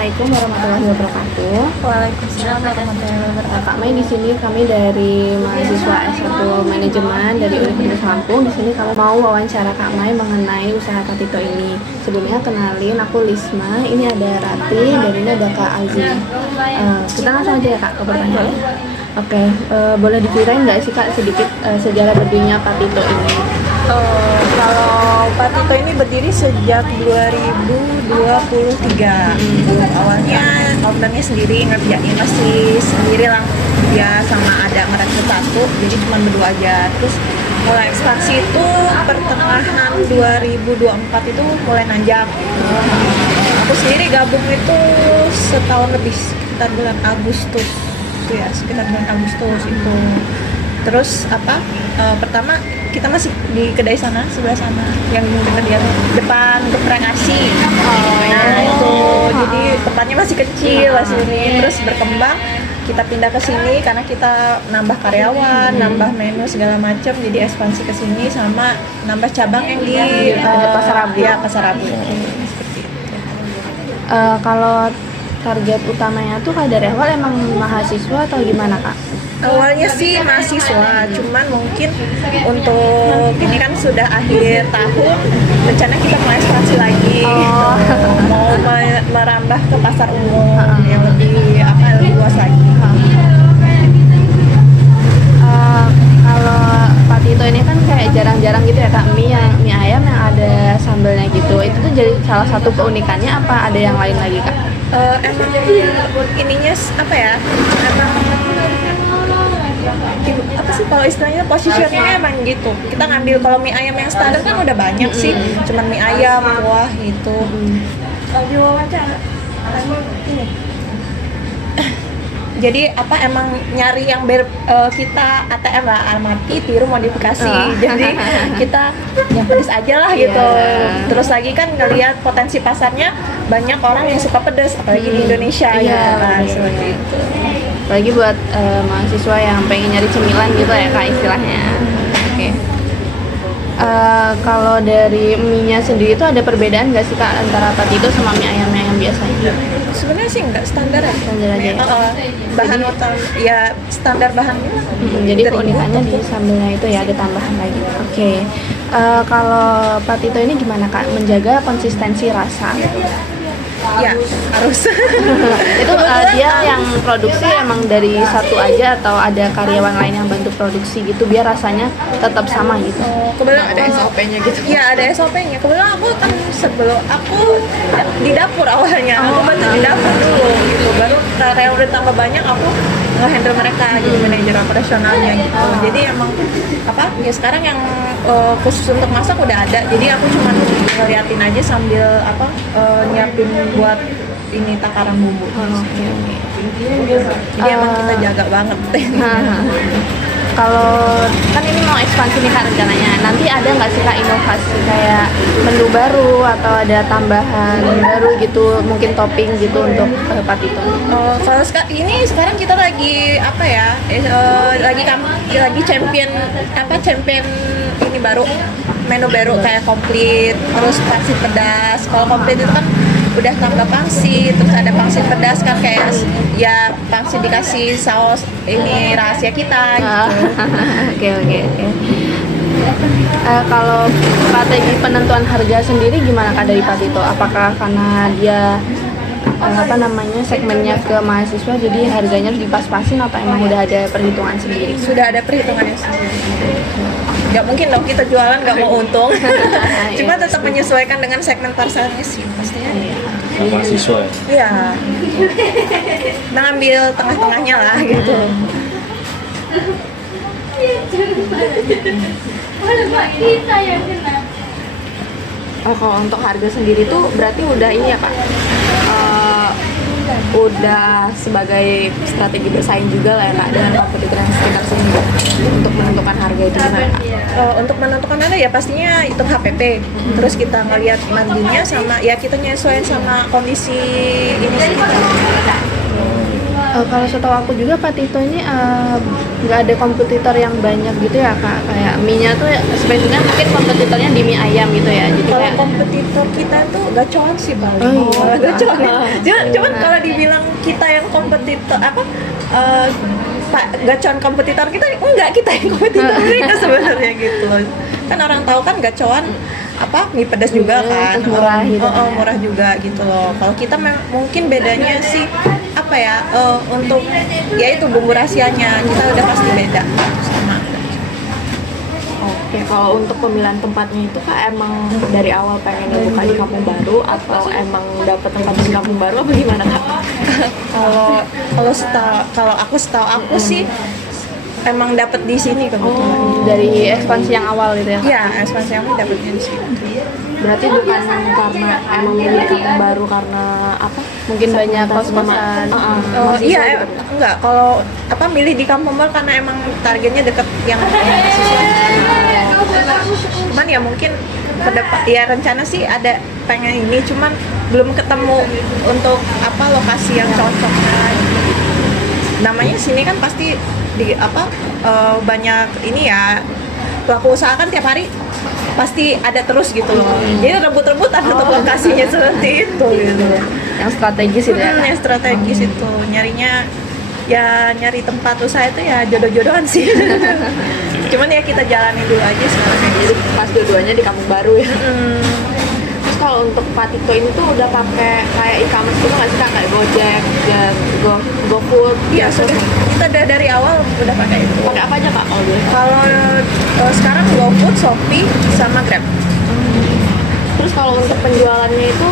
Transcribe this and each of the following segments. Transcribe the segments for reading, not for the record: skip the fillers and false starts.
Assalamualaikum warahmatullahi wabarakatuh. Waalaikumsalam warahmatullahi wabarakatuh. Kak Mai, di sini kami dari mahasiswa S1 Manajemen dari Universitas Lampung. Di sini kami mau wawancara Kak Mai mengenai usaha Patito ini. Sebelumnya kenalin, aku Lisma. Ini ada Rati dan ini ada Kak Azi. Kita langsung aja ya Kak ke pertanyaan. Oke, boleh diceritain nggak sih Kak sedikit sejarah berdirinya Patito ini? Kalau Patito ini berdiri sejak 2023. Awalnya ownernya sendiri ngerjain masih sendiri lah, dia sama ada merekrut satu, jadi cuma berdua aja. Terus mulai ekspansi itu pertengahan 2024 itu mulai nanjak. Aku sendiri gabung itu setahun lebih, sekitar bulan Agustus itu ya, sekitar bulan Agustus itu. Terus pertama kita masih di kedai sana, sebelah sana yang dekat dia depan untuk rekreasi. Nah itu jadi tempatnya masih kecil masih ini, terus berkembang kita pindah ke sini karena kita nambah karyawan, nambah menu segala macam, jadi ekspansi ke sini sama nambah cabang yang di Pasar Rabu. Ya, Pasar Rabu. Kalau target utamanya tuh Kak dari awal emang mahasiswa atau gimana Kak? Awalnya sih mahasiswa, cuman mungkin untuk ini kan sudah akhir tahun, rencana kita mau ekspansi lagi, mau merambah ke pasar umum yang lebih luas lagi. Kalau Patito ini kan kayak jarang-jarang gitu ya Kak, mie ayam yang ada sambelnya gitu. Itu tuh jadi salah satu keunikannya, apa ada yang lain lagi Kak? Emang ininya apa sih kalau istilahnya positioningnya emang gitu. Kita ngambil kalau mie ayam yang standar kan udah banyak sih, cuman mie ayam, kuah gitu. Lagi wawancara ini. Jadi emang nyari yang kita ATM lah, Almaty tiru modifikasi. Jadi kita yang pedes aja lah gitu. Terus lagi kan ngelihat potensi pasarnya, banyak orang yang suka pedes apalagi di Indonesia seperti itu. Apalagi buat mahasiswa yang pengen nyari cemilan gitu ya Kak istilahnya. Oke. Kalau dari mie-nya sendiri itu ada perbedaan nggak sih Kak antara Patito sama mie ayamnya yang biasanya? Sebenarnya sih nggak standar ya. Standar aja ya. Bahan utama ya standar bahannya. Jadi keunikannya di sambelnya itu ya ada tambahan lagi. Oke. Kalau Patito ini gimana Kak menjaga konsistensi rasa? Ya harus. Itu dia yang produksi emang dari satu aja atau ada karyawan lain yang bantu produksi gitu biar rasanya tetap sama gitu? Kebetulan ada SOP-nya gitu. Iya ada SOP-nya. Kebetulan aku kan sebelum aku di dapur awalnya, aku bantu di dapur dulu gitu. Baru karyawan udah tambah banyak, aku nge-handle mereka jadi manajer operasionalnya gitu. Jadi emang ya sekarang yang khusus untuk masak udah ada. Jadi aku cuma ngeliatin aja sambil nyiapin buat ini takaran bumbu. Jadi emang kita jaga banget. Kalau kan ini mau ekspansi nih Kak rencananya, nanti ada nggak sih Kak inovasi kayak menu baru atau ada tambahan baru gitu, mungkin topping gitu untuk Patito? Kalau sekarang kita lagi lagi champion ini baru, menu baru kayak komplit, terus pangsit pedas. Kalau komplit itu kan udah tambah pangsit, terus ada pangsit pedas kan kayak ya pangsit dikasih saus ini rahasia kita gitu. Oke. Kalau strategi penentuan harga sendiri gimana Kak dari Patito? Apakah karena dia segmennya ke mahasiswa jadi harganya harus dipas-pasin atau emang udah ada perhitungan sendiri? Sudah ada perhitungannya sendiri. Nggak mungkin dong kita jualan nggak mau untung. Cuma tetap menyesuaikan dengan segmen pasarnya sih pastinya. Mahasiswa ya? Iya. Kita ngambil tengah-tengahnya lah gitu. Kalau untuk harga sendiri tuh berarti udah ini ya Kak? Udah sebagai strategi bersaing juga lah ya Kak dengan kompetitor yang sekitar sini untuk menentukan harga itu gimana Kak? Untuk menentukan harga ya pastinya hitung HPP, terus kita ngelihat marginnya sama ya kita nyesuaiin sama kondisi ini sekitar. Kalau setahu aku juga Pak Tito ini nggak ada kompetitor yang banyak gitu ya Kak. Kayak mie-nya tuh sebenarnya mungkin kompetitornya di mie ayam gitu ya. Jadi Kalau kayak kompetitor kita tuh gacoan sih paling. Oh, iya. Gacoan. Cuman kalau dibilang kita yang kompetitor apa Pak gacoan kompetitor kita enggak, kita yang kompetitor mereka sebenarnya gitu loh. Kan orang tahu kan gacoan apa mie pedas juga kan, terus murah gitu. murah juga gitu loh. Kalau kita mungkin bedanya sih apa ya, untuk ya itu bumbu rahasianya kita udah pasti beda sama. Oke, kalau untuk pemilihan tempatnya itu Kak emang dari awal pengen buka di Kampung Baru atau emang dapet tempat di Kampung Baru apa gimana Kak? Kalau aku setahu aku sih emang dapet di sini kebetulan. Dari ekspansi yang awal gitu ya Kak? Iya, ekspansi aku dapetnya di sini. Berarti bukan karena emang milih Kampung Baru karena apa? Mungkin banyak kos-kosan. Iya, enggak. Kalau apa milih di Kampung Baru karena emang targetnya deket yang mahasiswa. Cuman ya mungkin ke depan ya rencana sih ada pengen ini, cuman belum ketemu untuk apa lokasi yang cocok kan. Namanya sini kan pasti di apa banyak ini ya, pelaku usaha kan tiap hari pasti ada terus gitu loh. Jadi rebut-rebutan untuk lokasinya seperti itu gitu. Yang strategis itu ya Kak? Yang strategis itu nyarinya ya nyari tempat usaha itu ya jodoh-jodohan sih. Cuman ya kita jalani dulu aja sekarang. Jadi pas dua-duanya di Kampung Baru ya. Terus kalau untuk Pak Tito ini tuh udah pakai kayak e-commerce gitu nggak sih Kak? Kayak Gojek dan GoFood? Iya sudah. Kita dari awal udah pakai itu. Pakai apa aja Kak kalau dulu? Kalau sekarang GoFood, Shopee, sama Grab. Terus kalau untuk penjualannya itu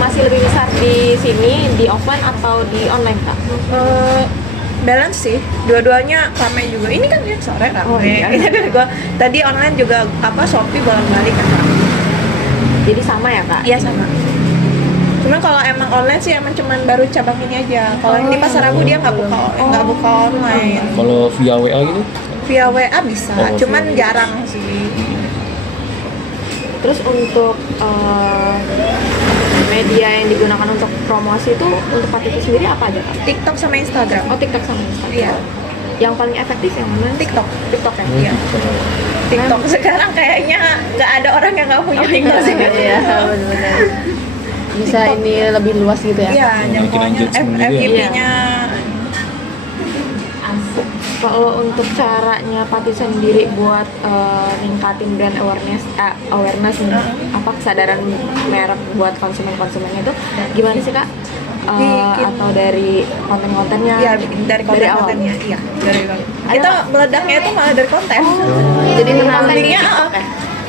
masih lebih besar di sini, di offline atau di online Kak? Balance sih, dua-duanya ramai juga. Ini kan lihat sore ramai. Oh, iya. Ini dari gua tadi online juga apa Shopee bolak-balik kan. Jadi sama ya Kak? Iya sama. Cuman kalau emang online sih emang cuman baru cabang ini aja. Kalau yang di Pasar Rabu dia nggak buka online. Kalau via WA gitu? Via WA bisa, cuman jarang sih. Terus untuk media yang digunakan untuk promosi itu untuk Pak Tito sendiri apa aja Kak? TikTok sama Instagram. Oh TikTok sama Instagram. Iya. Yang paling efektif yang mana? TikTok. TikTok ya? Iya. TikTok sekarang kayaknya nggak ada orang yang nggak punya TikTok sih. Iya benar-benar. Bisa TikTok. Ini lebih luas gitu ya? Iya, jangkauannya FYP-nya. Kalau untuk caranya Pak Tito sendiri buat ningkatin brand awareness nih, apa kesadaran merek buat konsumennya itu gimana sih Kak? Atau dari konten-kontennya? Iya, dari konten-kontennya. Iya, dari kita meledaknya itu malah dari konten. Jadi boomingnya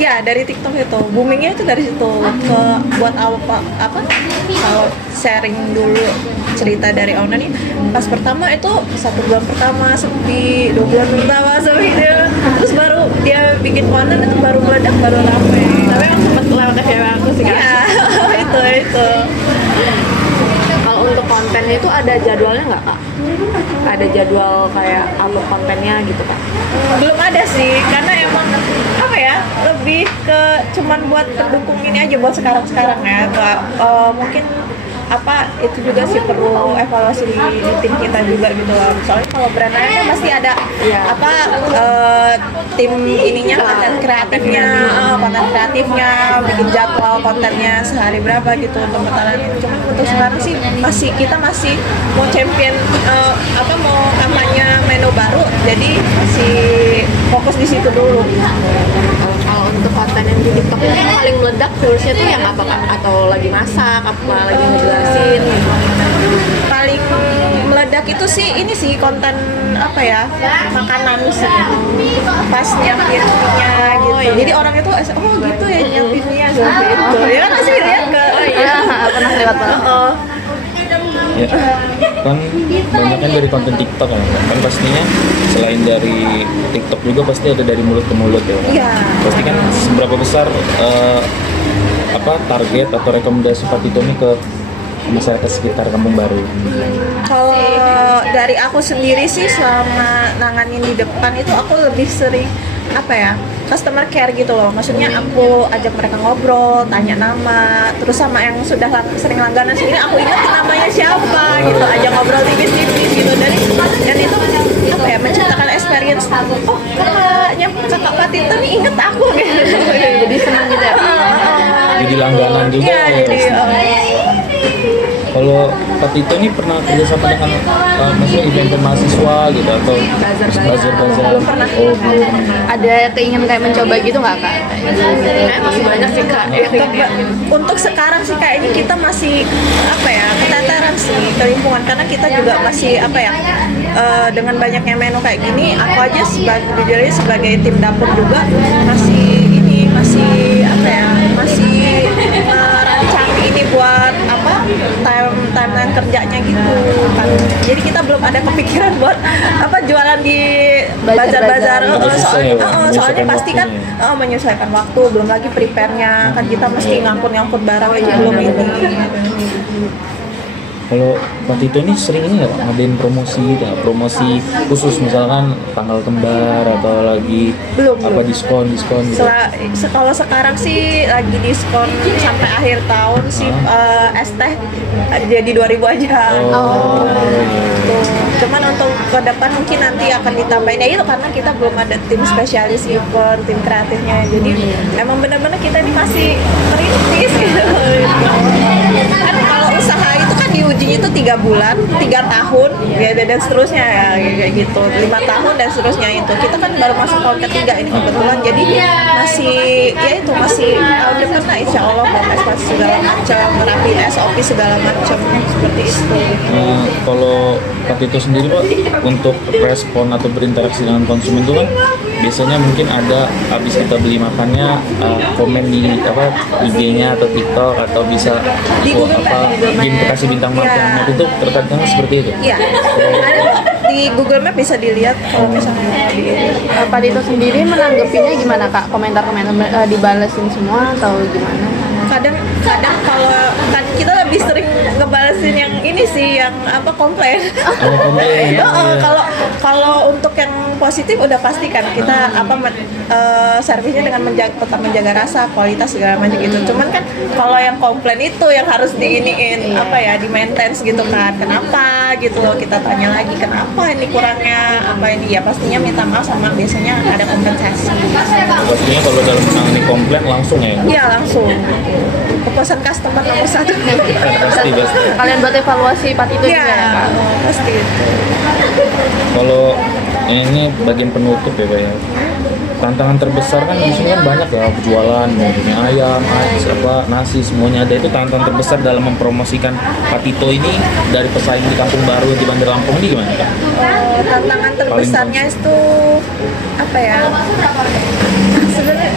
ya dari TikTok itu. Boomingnya itu dari situ ke buat apa? Kalau sharing dulu cerita dari owner nih. Pas pertama itu 1 bulan pertama sepi, 2 bulan pertama sepi dia. Terus baru dia bikin konten itu baru meledak, baru rame. Tapi emang sempet lewat FYP aku sih Kak. Iya, itu. Kalau untuk kontennya itu ada jadwalnya nggak Kak? Ada jadwal kayak upload kontennya gitu Kak? Belum ada sih, karena emang apa ya, lebih ke cuman buat pendukung ini aja buat sekarang ya. Mungkin apa itu juga sih perlu evaluasi di tim kita juga gitu loh. Soalnya kalau brand lain kan pasti ada apa tim ininya konten kreatifnya bikin jadwal kontennya sehari berapa gitu untuk bertahan. Cuman untuk sekarang sih kita masih mau champion mau kampanye menu baru, jadi masih fokus di situ dulu. Kalau untuk konten yang di TikTok itu yang paling meledak viewersnya tuh yang apa Kak? Atau lagi masak, apa lagi ngejelasin gitu? Paling meledak itu sih ini sih konten apa ya, makanan sih, pas nyiapinnya gitu. Iya. Jadi orang itu gitu ya nyiapinnya gitu. Ya kan masih lihat ke. Oh iya, pernah lewat Pak. Ya, kan banyak kan dari konten TikTok kan pastinya selain dari TikTok juga pasti ada dari mulut ke mulut ya. Iya. Pasti kan seberapa besar target atau rekomendasi Pak Tito ini ke masyarakat sekitar Kampung Baru. Kalau dari aku sendiri sih selama nanganin di depan itu aku lebih sering apa ya, customer care gitu loh. Maksudnya aku ajak mereka ngobrol, tanya nama, terus sama yang sudah sering langganan sini aku ingetin namanya siapa gitu, ajak ngobrol tipis-tipis gitu. Dan itu apa ya, menciptakan experience. Oh, kakak Patito nih inget aku gitu. Jadi senang gitu ya. Jadi langganan juga Iya, ya. jadi Kalau Patito ini pernah kerjasama dengan maksudnya event mahasiswa gitu atau bazar-bazar? belum pernah. Oh, belum pernah. Ada keinginan kayak mencoba gitu nggak kak? Kayak masih banyak sih kak. Untuk sekarang sih kayaknya kita masih apa ya, keteteran sih ke lingkungan, karena kita juga masih apa ya, dengan banyaknya menu kayak gini, aku aja jujurnya sebagai tim dapur juga masih apa ya, masih rancang ini buat apa, timeline kerjanya gitu kan. Jadi kita belum ada kepikiran buat apa jualan di bazar-bazar. Soalnya pasti kan menyesuaikan waktu, belum lagi prepare-nya kan, kita mesti ngangkut barang aja belum ini. Kalau Patito ini sering ini nggak ngadain promosi gitu, promosi khusus misalkan tanggal kembar atau lagi Belum. diskon gitu. Kalau sekarang sih lagi diskon sampai akhir tahun sih, es teh jadi 2.000 aja. Gitu. Cuman untuk ke depan mungkin nanti akan ditambahin ya itu, karena kita belum ada tim spesialis event, tim kreatifnya. Jadi emang benar-benar kita ini masih merintis gitu. Kan kalau usaha itu kan diujinya itu 3 bulan, 3 tahun, ya dan seterusnya ya kayak gitu, 5 tahun dan seterusnya itu. Kita kan baru masuk tahun ketiga ini kebetulan, jadi masih tahun depan lah insya Allah mau ekspansi segala macam, merapi SOP segala macam seperti itu. Kalau Patito sendiri Pak, untuk respon atau berinteraksi dengan konsumen itu kan biasanya mungkin ada habis kita beli makannya komen di IG-nya atau TikTok atau bisa Di Google Map. kasih bintang Iya. markah itu terkadang seperti itu. Iya, ada kok di Google Map bisa dilihat kalau misalnya di Pak Dito sendiri menanggapinya gimana kak? Komentar-komentar dibalesin semua atau gimana? kadang kalau kan kita lebih sering ngebalesin yang ini sih, yang apa, komplain. Komplain. Kalau untuk yang positif udah pasti kan kita servisnya dengan tetap menjaga rasa, kualitas segala macam gitu. Cuman kan kalau yang komplain itu yang harus diiniin di maintenance gitu kan. Kenapa gitu loh, kita tanya lagi kenapa ini kurangnya apa ini, ya pastinya minta maaf sama biasanya ada kompensasi. Pastinya kalau dalam menangani komplain langsung ya. Iya langsung. Kepuasan customer nomor 1. Pasti. Kalian buat evaluasi Pak Dito juga ya Iya, kak? pasti. Kalau ini bagian penutup ya Pak ya. Tantangan terbesar kan di sini kan banyak ya, jualan mau mie ayam, nasi semuanya ada. Itu tantangan terbesar dalam mempromosikan Patito ini dari pesaing di Kampung Baru di Bandar Lampung ini gimana Kak? Tantangan terbesarnya itu apa ya? Sebenarnya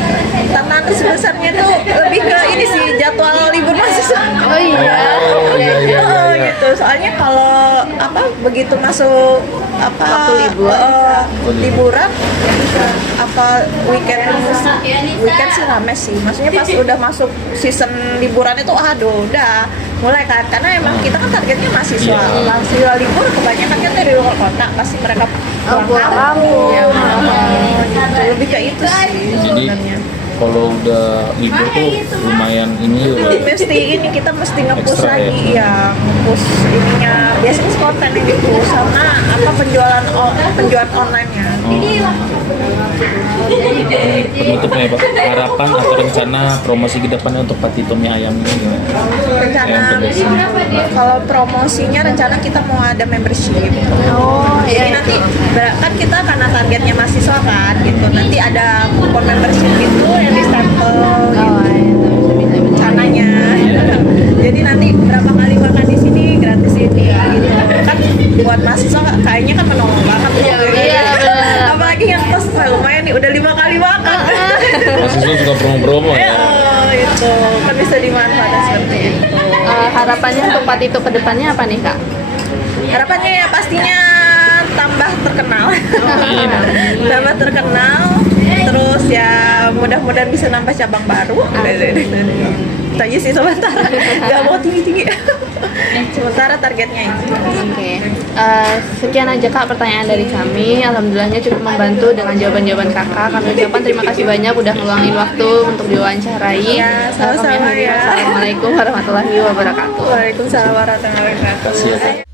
tantangan terbesarnya itu lebih ke ini sih, jadwal libur mahasiswa. Oh iya. Gitu. Soalnya kalau begitu masuk Waktu libur. liburan weekend sih rame sih. Maksudnya pas udah masuk season liburan itu udah mulai kan, karena emang kita kan targetnya mahasiswa libur kebanyakan kan dari luar kota, pasti mereka pulang kampung. Gitu. Lebih ke itu sih Jadi sebenarnya. kalau udah libur tuh lumayan ini loh. Kita mesti nge-push Ekstra ya. lagi ya, nge-push ininya. Biasanya konten yang di-push sama penjualan online-nya. Penutupnya ya Pak, harapan atau rencana promosi ke depannya untuk Patito mie ayam ini gimana? Rencana Yang terbesar. kalau promosinya rencana kita mau ada membership. Jadi nanti kan kita karena targetnya mahasiswa kan gitu. Nanti ada kupon membership gitu yang di-stempel gitu. Rencananya. Jadi nanti berapa kali makan di sini gratis ini gitu. Kan buat mahasiswa kayaknya kan menolong banget tuh. Iya, bener. Apalagi yang kos lumayan nih udah 5 kali makan. Mahasiswa suka promo-promo ya. Itu kan bisa dimanfaatkan seperti itu. Harapannya untuk Pak Dito ke depannya apa nih kak? Harapannya ya pastinya tambah terkenal. Amin. Tambah terkenal, Terus ya mudah-mudahan bisa nambah cabang baru. Itu aja sih sementara. Gak mau tinggi-tinggi. Sementara targetnya itu. Oke. Sekian aja Kak pertanyaan dari kami. Alhamdulillahnya cukup membantu dengan jawaban-jawaban Kakak. Kami ucapkan terima kasih banyak udah ngeluangin waktu untuk diwawancarai. Ya, sama-sama Kami akhiri. ya. Assalamualaikum warahmatullahi wabarakatuh. Waalaikumsalam warahmatullahi wabarakatuh. Kasih ya, Kak.